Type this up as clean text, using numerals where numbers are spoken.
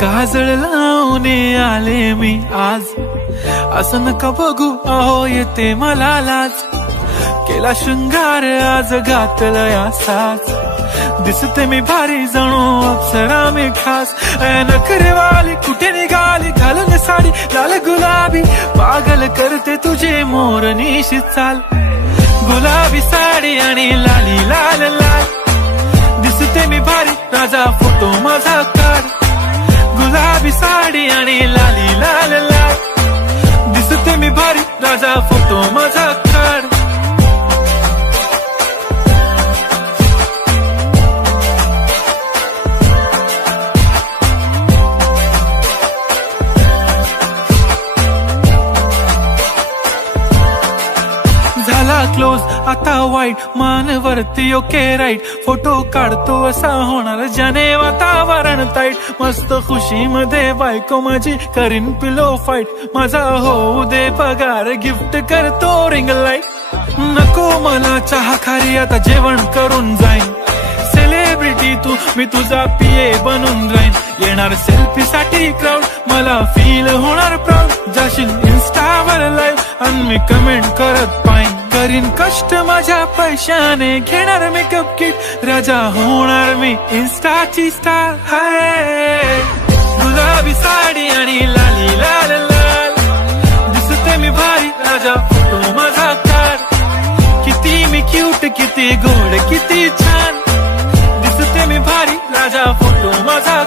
काजळ लावून आले मी आज, असं नका बघू अहो येते मला लाज. केला शृंगार आज घातलं या साज, दिसते मी भारी जणू अप्सरा मी खास. नखरेवाली कुठे निघाली घालून साडी लाल गुलाबी, पागल करते तुझे मोरनीशी चाल. गुलाबी साडी आणि लाली लाल लाल, दिसते मी भारी राजा फोटो माझा काढ. गुलाबी साडी आणि लाली लाल लाल, दिसते मी भारी राजा फोटो माझा काढ. झाला क्लोज आता वाईट, मानवरती ओके राईट. फोटो काढतो असा होणार ज्याने वातावरण ताईट. मस्त खुशी मध्ये बायको माझी करीन पिलो फाईट. माझा होऊ दे पगार गिफ्ट करतो रिंग लाईट. नको मला चहा खारी आता जेवण करून जाईन. सेलिब्रिटी तू मी तुझा पिये बनून राहीन. येणार सेल्फी साठी क्राऊड मला फील होणार प्राऊड. जाशील इन्स्टावर लाईव्ह आणि मी कमेंट करत पाईन. करीन कष्ट माझ्या पैशाने घेणार मेकअप किट. राजा होणार मी इन्स्टाची स्टार. हाय गुलाबी साडी आणि लाली लाल लाल, दिसते मी भारी राजा फोटो माझा काढ. किती मी क्यूट किती गोड किती छान, दिसते मी भारी राजा फोटो माझा.